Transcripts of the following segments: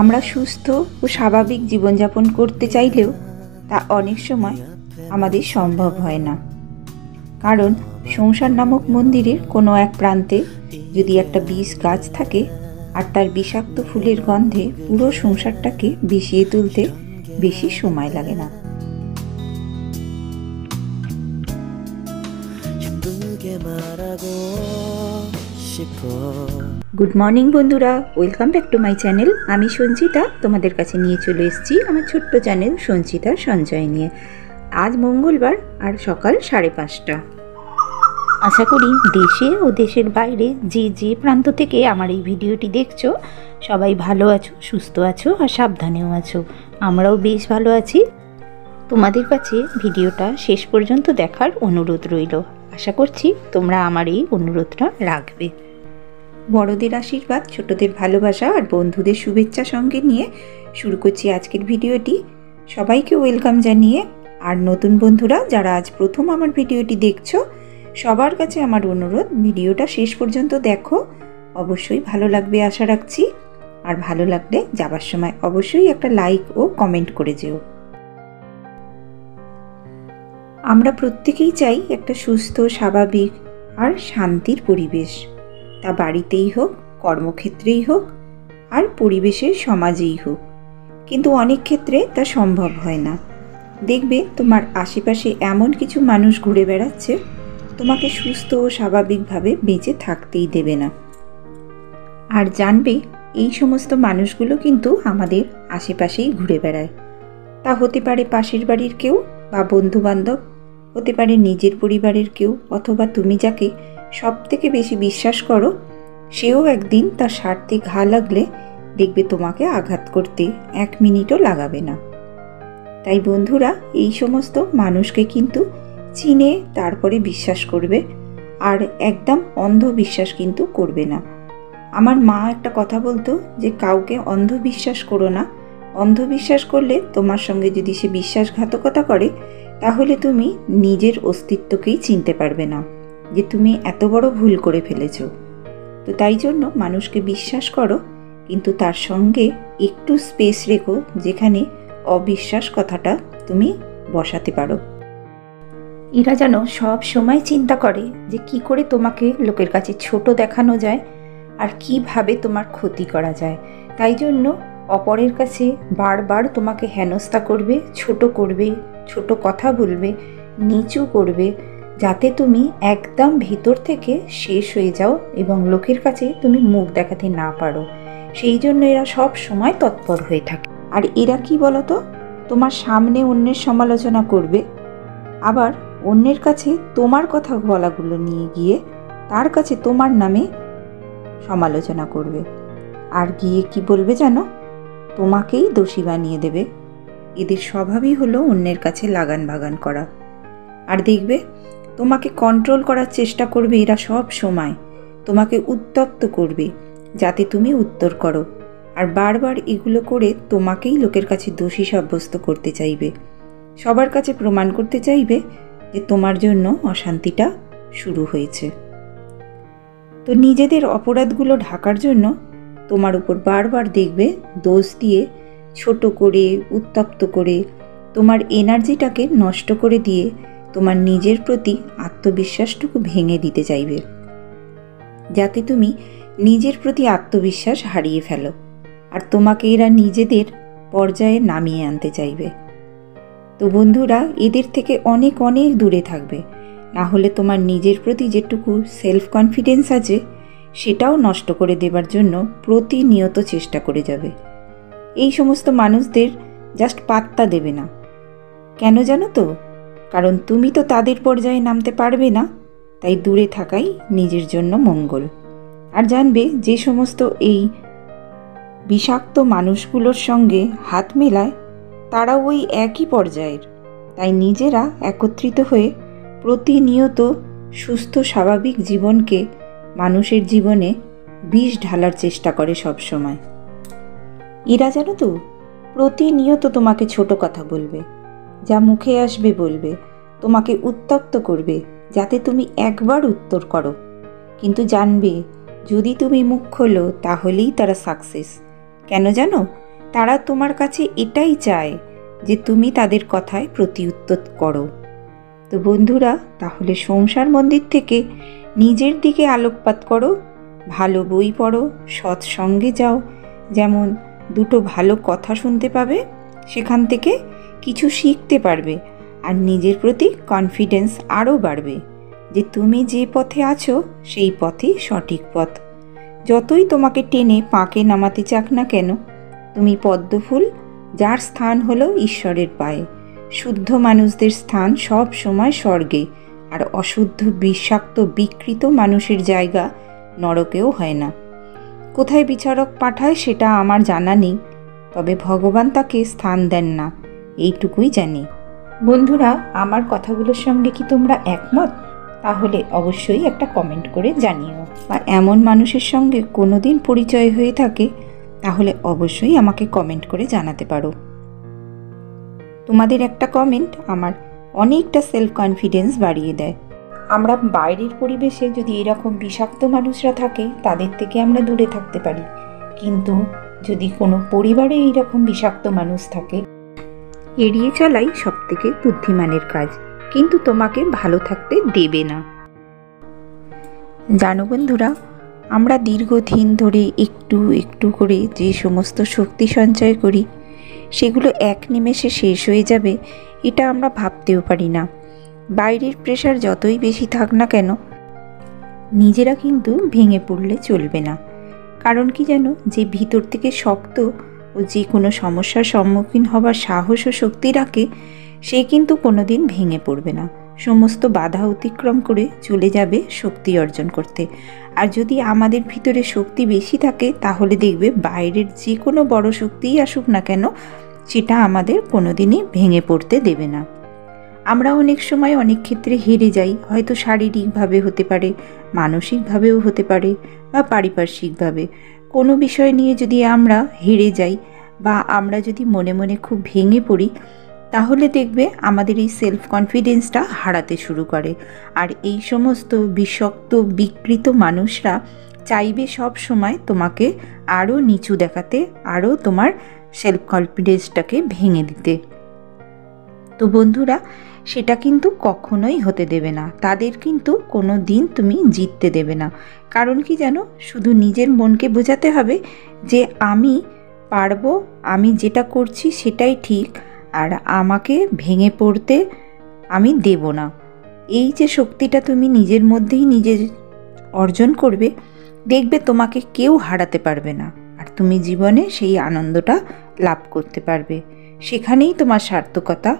আমরা সুস্থ ও স্বাভাবিক জীবনযাপন করতে চাইলেও তা অনেক সময় আমাদের সম্ভব হয় না। কারণ সংসার নামক মন্দিরের কোনো এক প্রান্তে যদি একটা বিষ গাছ থাকে আর তার বিষাক্ত ফুলের গন্ধে পুরো সংসারটাকে বিষিয়ে তুলতে বেশি সময় লাগে না। গুড মর্নিং বন্ধুরা, welcome back to my channel. আমি সঞ্চিতা তোমাদের কাছে নিয়ে চলে এসেছি আমার ছোট্ট চ্যানেল সঞ্চিতার সঞ্চয় নিয়ে। আজ মঙ্গলবার আর সকাল 5:30। আশা করি দেশে ও দেশের বাইরে যে যে প্রান্ত থেকে আমার এই ভিডিওটি দেখছো সবাই ভালো আছো, সুস্থ আছো আর সাবধানেও আছো। আমরাও বেশ ভালো আছি। তোমাদের কাছে ভিডিওটা শেষ পর্যন্ত দেখার অনুরোধ রইল। আশা করছি তোমরা আমার এই অনুরোধটা রাখবে। বড়দের আশীর্বাদ, ছোটদের ভালোবাসা আর বন্ধুদের শুভেচ্ছা সঙ্গে নিয়ে শুরু করছি আজকের ভিডিওটি। সবাইকে ওয়েলকাম জানিয়ে, আর নতুন বন্ধুরা যারা আজ প্রথম আমার ভিডিওটি দেখছো সবার কাছে আমার অনুরোধ, ভিডিওটা শেষ পর্যন্ত দেখো, অবশ্যই ভালো লাগবে আশা রাখছি। আর ভালো লাগলে যাবার সময় অবশ্যই একটা লাইক ও কমেন্ট করে যেও। আমরা প্রত্যেকেই চাই একটা সুস্থ, স্বাভাবিক আর শান্তির পরিবেশ, তা বাড়িতেই হোক, কর্মক্ষেত্রেই হোক আর পরিবেশের সমাজেই হোক। কিন্তু অনেক ক্ষেত্রে তা সম্ভব হয় না। দেখবে তোমার আশেপাশে এমন কিছু মানুষ ঘুরে বেড়াচ্ছে তোমাকে সুস্থ ও স্বাভাবিকভাবে বেঁচে থাকতেই দেবে না। আর জানবে এই সমস্ত মানুষগুলো কিন্তু আমাদের আশেপাশেই ঘুরে বেড়ায়। তা হতে পারে পাশের বাড়ির কেউ বা বন্ধুবান্ধব, হতে পারে নিজের পরিবারের কেউ, অথবা তুমি যাকে সব থেকে বেশি বিশ্বাস করো সেও একদিন তার স্বার্থে ঘা লাগলে দেখবে তোমাকে আঘাত করতে 1 মিনিটও লাগাবে না। তাই বন্ধুরা, এই সমস্ত মানুষকে কিন্তু চিনে তারপরে বিশ্বাস করবে, আর একদম অন্ধবিশ্বাস কিন্তু করবে না। আমার মা একটা কথা বলতো যে কাউকে অন্ধবিশ্বাস করো না। অন্ধবিশ্বাস করলে তোমার সঙ্গে যদি সে বিশ্বাসঘাতকতা করে তাহলে তুমি নিজের অস্তিত্বকেই চিনতে পারবে না যে তুমি এত বড় ভুল করে ফেলেছো। তো তাই জন্য মানুষকে বিশ্বাস করো, কিন্তু তার সঙ্গে একটু স্পেস রেখো যেখানে অবিশ্বাস কথাটা তুমি বসাতে পারো। এরা যেন সব সময় চিন্তা করে যে কি করে তোমাকে লোকের কাছে ছোট দেখানো যায় আর কিভাবে তোমার ক্ষতি করা যায়। তাই জন্য অপরের কাছে বারবার তোমাকে হেনস্থা করবে, ছোট কথা বলবে, নিচু করবে, যাতে তুমি একদম ভিতর থেকে শেষ হয়ে যাও এবং লোকের কাছে তুমি মুখ দেখাতে না পারো। সেই জন্য এরা সব সময় তৎপর হয়ে থাকে। আর এরা কি বলতো, তোমার সামনে অন্যের সমালোচনা করবে, আবার অন্যের কাছে তোমার কথা বলাগুলো নিয়ে গিয়ে তার কাছে তোমার নামে সমালোচনা করবে। আর গিয়ে কি বলবে জানো, তোমাকেই দোষী বানিয়ে দেবে। এদের স্বভাবই হলো অন্যের কাছে লাগান বাগান করা। আর দেখবে তোমাকে কন্ট্রোল করার চেষ্টা করবে এরা সব সময়, তোমাকে উত্ত্যক্ত করবে যাতে তুমি উত্তর করো। আর বারবার এগুলো করে তোমাকেই লোকের কাছে দোষী সাব্যস্ত করতে চাইবে, সবার কাছে প্রমাণ করতে চাইবে যে তোমার জন্য অশান্তিটা শুরু হয়েছে। তো নিজেদের অপরাধগুলো ঢাকার জন্য তোমার উপর বারবার দেখবে দোষ দিয়ে, ছোট করে, উত্তপ্ত করে, তোমার এনার্জিটাকে নষ্ট করে দিয়ে তোমার নিজের প্রতি আত্মবিশ্বাসটুকু ভেঙে দিতে চাইবে, যাতে তুমি নিজের প্রতি আত্মবিশ্বাস হারিয়ে ফেলো। আর তোমাকে এরা নিজেদের পর্যায়ে নামিয়ে আনতে চাইবে। তো বন্ধুরা, এদের থেকে অনেক অনেক দূরে থাকবে, না হলে তোমার নিজের প্রতি যেটুকু সেলফ কনফিডেন্স আছে সেটাও নষ্ট করে দেবার জন্য প্রতিনিয়ত চেষ্টা করে যাবে। এই সমস্ত মানুষদের জাস্ট পাত্তা দেবে না। কেন জানো তো? কারণ তুমি তো তাদের পর্যায়ে নামতে পারবে না, তাই দূরে থাকাই নিজের জন্য মঙ্গল। আর জানবে যে সমস্ত এই বিষাক্ত মানুষগুলোর সঙ্গে হাত মেলায় তারা ওই একই পর্যায়ের, তাই নিজেরা একত্রিত হয়ে প্রতিনিয়ত সুস্থ স্বাভাবিক জীবনকে মানুষের জীবনে বিষ ঢালার চেষ্টা করে সব সময়। এরা জানো তো, প্রতিনিয়ত তোমাকে ছোট কথা বলবে, যা মুখে আসবে বলবে, তোমাকে উত্ত্যক্ত করবে যাতে তুমি একবার উত্তর করো। কিন্তু জানবে যদি তুমি মুখ খোলো তাহলেই তারা সাকসেস। কেন জানো? তারা তোমার কাছে এটাই চায় যে তুমি তাদের কথায় প্রতিউত্তর করো। তো বন্ধুরা, তাহলে সংসার মন্দির থেকে নিজের দিকে আলোকপাত করো, ভালো বই পড়ো, সৎসঙ্গে যাও, যেমন দুটো ভালো কথা শুনতে পাবে, সেখান থেকে কিছু শিখতে পারবে, আর নিজের প্রতি কনফিডেন্স আরও বাড়বে যে তুমি যে পথে আছো সেই পথই সঠিক পথ। যতই তোমাকে টেনে পাঁকে নামাতে চাক না কেন, তুমি পদ্মফুল, যার স্থান হলো ঈশ্বরের পায়ে। শুদ্ধ মানুষদের স্থান সব সময় স্বর্গে, আর অশুদ্ধ বিষাক্ত বিকৃত মানুষের জায়গা নরকেও হয় না। কোথায় বিচারক পাঠায় সেটা আমার জানা নেই, তবে ভগবান তাকে স্থান দেন না, এইটুকুই জানি। বন্ধুরা, আমার কথাগুলোর সঙ্গে কি তোমরা একমত? তাহলে অবশ্যই একটা কমেন্ট করে জানিও। বা এমন মানুষের সঙ্গে কোনোদিন পরিচয় হয়ে থাকে তাহলে অবশ্যই আমাকে কমেন্ট করে জানাতে পারো। তোমাদের একটা কমেন্ট আমার অনেকটা সেলফ কনফিডেন্স বাড়িয়ে দেয়। আমরা বাইরের পরিবেশে যদি এরকম বিষাক্ত মানুষরা থাকে তাদের থেকে আমরা দূরে থাকতে পারি, কিন্তু যদি কোনো পরিবারে এইরকম বিষাক্ত মানুষ থাকে, এড়িয়ে চলাই সবথেকে বুদ্ধিমানের কাজ, কিন্তু তোমাকে ভালো থাকতে দেবে না। জানো বন্ধুরা, আমরা দীর্ঘদিন ধরে একটু একটু করে যে সমস্ত শক্তি সঞ্চয় করি সেগুলো এক নিমেষে শেষ হয়ে যাবে এটা আমরা ভাবতেও পারি না। বাইরের প্রেশার যতই বেশি থাক না কেন, নিজেরা কিন্তু ভেঙে পড়লে চলবে না। কারণ কি জানো, যে ভিতর থেকে শক্ত ও যে কোনো সমস্যার সম্মুখীন হবার সাহস ও শক্তি রাখে সে কিন্তু কোনোদিন ভেঙে পড়বে না, সমস্ত বাধা অতিক্রম করে চলে যাবে শক্তি অর্জন করতে। আর যদি আমাদের ভিতরে শক্তি বেশি থাকে তাহলে দেখবে বাইরের যে কোনো বড় শক্তিই আসুক না কেন সেটা আমাদের কোনোদিনই ভেঙে পড়তে দেবে না। আমরা অনেক সময় অনেক ক্ষেত্রে হেরে যাই, হয়তো শারীরিকভাবে হতে পারে, মানসিকভাবেও হতে পারে, বা পারিপার্শ্বিকভাবে। কোনো বিষয় নিয়ে যদি আমরা হেরে যাই বা আমরা যদি মনে মনে খুব ভেঙে পড়ি তাহলে দেখবে আমাদের এই সেলফ কনফিডেন্সটা হারাতে শুরু করে। আর এই সমস্ত বিষাক্ত বিকৃত মানুষরা চাইবে সব সময় তোমাকে আরও নিচু দেখাতে, আরও তোমার সেলফ কনফিডেন্সটাকে ভেঙে দিতে। তো বন্ধুরা, সেটা কিন্তু কখনোই হতে দেবে না, তাদের কিন্তু কোনো দিন তুমি জিততে দেবে না। কারণ কি জানো, শুধু নিজের মনকে বোঝাতে হবে যে আমি পারবো, আমি যেটা করছি সেটাই ঠিক, আর আমাকে ভেঙে পড়তে আমি দেব না। এই যে শক্তিটা তুমি নিজের মধ্যেই নিজে অর্জন করবে, দেখবে তোমাকে কেউ হারাতে পারবে না, আর তুমি জীবনে সেই আনন্দটা লাভ করতে পারবে। সেখানেই তোমার সার্থকতা,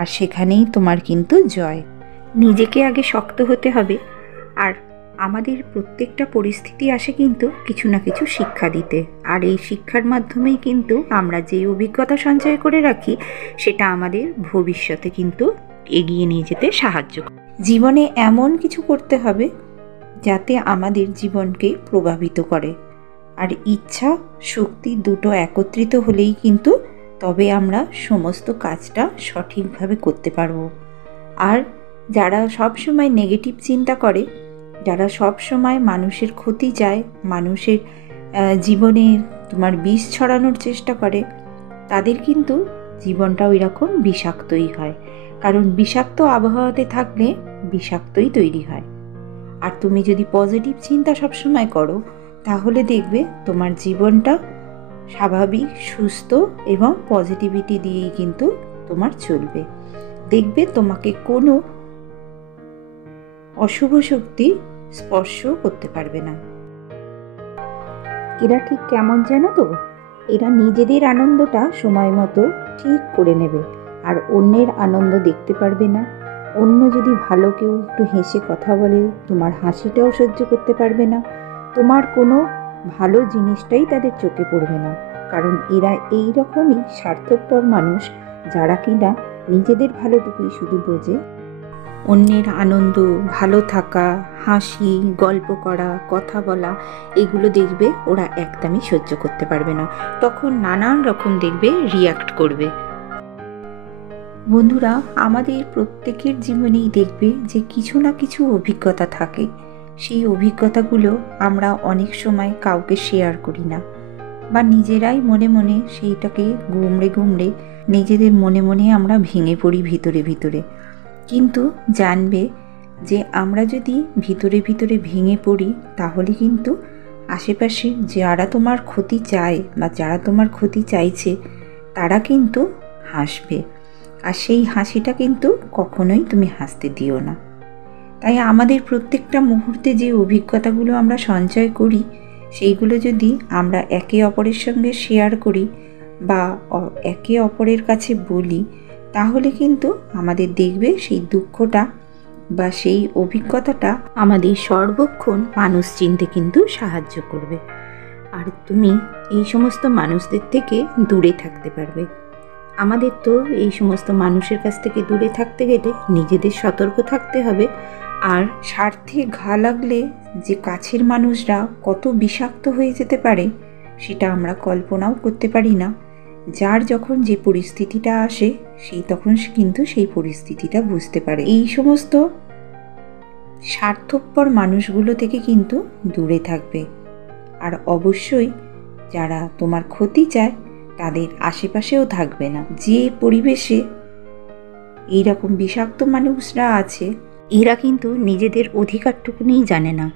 আর সেখানেই তোমার কিন্তু জয়। নিজেকে আগে শক্ত হতে হবে, আর আমাদের প্রত্যেকটা পরিস্থিতি আসে কিন্তু কিছু না কিছু শিক্ষা দিতে, আর এই শিক্ষার মাধ্যমেই কিন্তু আমরা যে অভিজ্ঞতা সঞ্চয় করে রাখি সেটা আমাদের ভবিষ্যতে কিন্তু এগিয়ে নিয়ে যেতে সাহায্য করে। জীবনে এমন কিছু করতে হবে যাতে আমাদের জীবনকে প্রভাবিত করে, আর ইচ্ছা শক্তি দুটো একত্রিত হলেই কিন্তু তবে আমরা সমস্ত কাজটা সঠিকভাবে করতে পারবো। আর যারা সব সময় নেগেটিভ চিন্তা করে, যারা সব সময় মানুষের ক্ষতি চায়, মানুষের জীবনে তোমার বিষ ছড়ানোর চেষ্টা করে, তাদের কিন্তু জীবনটা ওই রকম বিষাক্তই হয়। কারণ বিষাক্ত আবহাওয়াতে থাকলে বিষাক্তই তৈরি হয়। আর তুমি যদি পজিটিভ চিন্তা সবসময় করো তাহলে দেখবে তোমার জীবনটা স্বাভাবিক, সুস্থ এবং পজিটিভিটি দিয়েই কিন্তু তোমার চলবে। দেখবে তোমাকে কোনো অশুভ শক্তি স্পর্শ করতে পারবে না। এরা ঠিক কেমন জানো তো? এরা নিজেদের আনন্দটা সময় মতো ঠিক করে নেবে, আর অন্যের আনন্দ দেখতে পারবে না। অন্য যদি ভালো কেউ একটু হেসে কথা বলে তোমার হাসিটাও সহ্য করতে পারবে না, তোমার কোনো ভালো জিনিসটাই তাদের চোখে পড়বে না। কারণ এরা এই রকমই স্বার্থপর মানুষ, যারা কিনা নিজেদের ভালোটুকুই শুধু বোঝে, অন্যের আনন্দ, ভালো থাকা, হাসি, গল্প করা, কথা বলা, এগুলো দেখবে ওরা একদমই সহ্য করতে পারবে না। তখন নানান রকম দেখবে রিয়াক্ট করবে। বন্ধুরা, আমাদের প্রত্যেকের জীবনেই দেখবে যে কিছু না কিছু অভিজ্ঞতা থাকে, সেই অভিজ্ঞতাগুলো আমরা অনেক সময় কাউকে শেয়ার করি না, বা নিজেরাই মনে মনে সেইটাকে গুমড়ে গুমড়ে নিজেদের মনে মনে আমরা ভেঙে পড়ি ভিতরে ভিতরে। কিন্তু জানবে যে আমরা যদি ভিতরে ভিতরে ভেঙে পড়ি, তাহলে কিন্তু আশেপাশে যারা তোমার ক্ষতি চায় বা যারা তোমার ক্ষতি চাইছে তারা কিন্তু হাসবে, আর সেই হাসিটা কিন্তু কখনোই তুমি হাসতে দিও না। তাই আমাদের প্রত্যেকটা মুহূর্তে যে অভিজ্ঞতাগুলো আমরা সঞ্চয় করি, সেইগুলো যদি আমরা একে অপরের সঙ্গে শেয়ার করি বা একে অপরের কাছে বলি, তাহলে কিন্তু আমাদের দেখবে সেই দুঃখটা বা সেই অভিজ্ঞতাটা আমাদের সর্বক্ষণ মানুষ চিনতে কিন্তু সাহায্য করবে। আর তুমি এই সমস্ত মানুষদের থেকে দূরে থাকতে পারবে। আমাদের তো এই সমস্ত মানুষের কাছ থেকে দূরে থাকতে গেলে নিজেদের সতর্ক থাকতে হবে। আর স্বার্থে ঘা লাগলে যে কাছের মানুষরা কত বিষাক্ত হয়ে যেতে পারে সেটা আমরা কল্পনাও করতে পারি না। যার যখন যে পরিস্থিতিটা আসে তখন সে কিন্তু সেই পরিস্থিতিটা বুঝতে পারে। এই সমস্ত স্বার্থপর মানুষগুলো থেকে কিন্তু দূরে থাকবে। আর অবশ্যই যারা তোমার ক্ষতি চায় তাদের আশেপাশেও থাকবে না। যে পরিবেশে এইরকম বিষাক্ত মানুষরা আছে, এরা কিন্তু নিজেদের অধিকারটুকুনিই জানে না,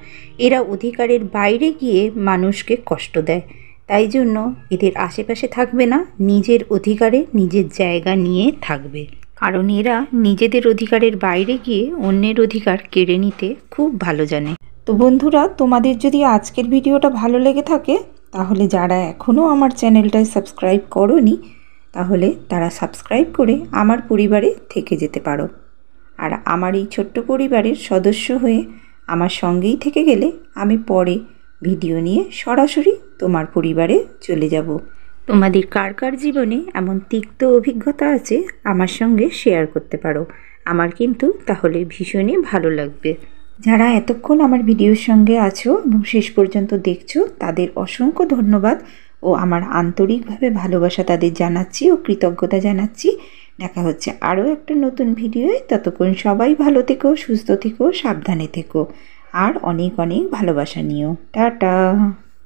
এরা অধিকারের বাইরে গিয়ে মানুষকে কষ্ট দেয়। তাই জন্য এদের আশেপাশে থাকবে না, নিজের অধিকারে নিজের জায়গা নিয়ে থাকবে। কারণ এরা নিজেদের অধিকারের বাইরে গিয়ে অন্যের অধিকার কেড়ে নিতে খুব ভালো জানে। তো বন্ধুরা, তোমাদের যদি আজকের ভিডিওটা ভালো লেগে থাকে, তাহলে যারা এখনও আমার চ্যানেলটায় সাবস্ক্রাইব করোনি, তাহলে তারা সাবস্ক্রাইব করে আমার পরিবারে থেকে যেতে পারো। আর আমার এই ছোট্ট পরিবারের সদস্য হয়ে আমার সঙ্গেই থেকে গেলে আমি পরে ভিডিও নিয়ে সরাসরি তোমার পরিবারে চলে যাব। তোমাদের কার কার জীবনে এমন তিক্ত অভিজ্ঞতা আছে আমার সঙ্গে শেয়ার করতে পারো, আমার কিন্তু তাহলে ভীষণই ভালো লাগবে। যারা এতক্ষণ আমার ভিডিওর সঙ্গে আছো এবং শেষ পর্যন্ত দেখছো, তাদের অসংখ্য ধন্যবাদ ও আমার আন্তরিকভাবে ভালোবাসা তাদের জানাচ্ছি ও কৃতজ্ঞতা জানাচ্ছি। দেখা হচ্ছে আরও একটা নতুন ভিডিওয়। ততক্ষণ সবাই ভালো থেকো, সুস্থ থেকো, সাবধানে থেকো, আর অনেক অনেক ভালোবাসা নিও। টাটা।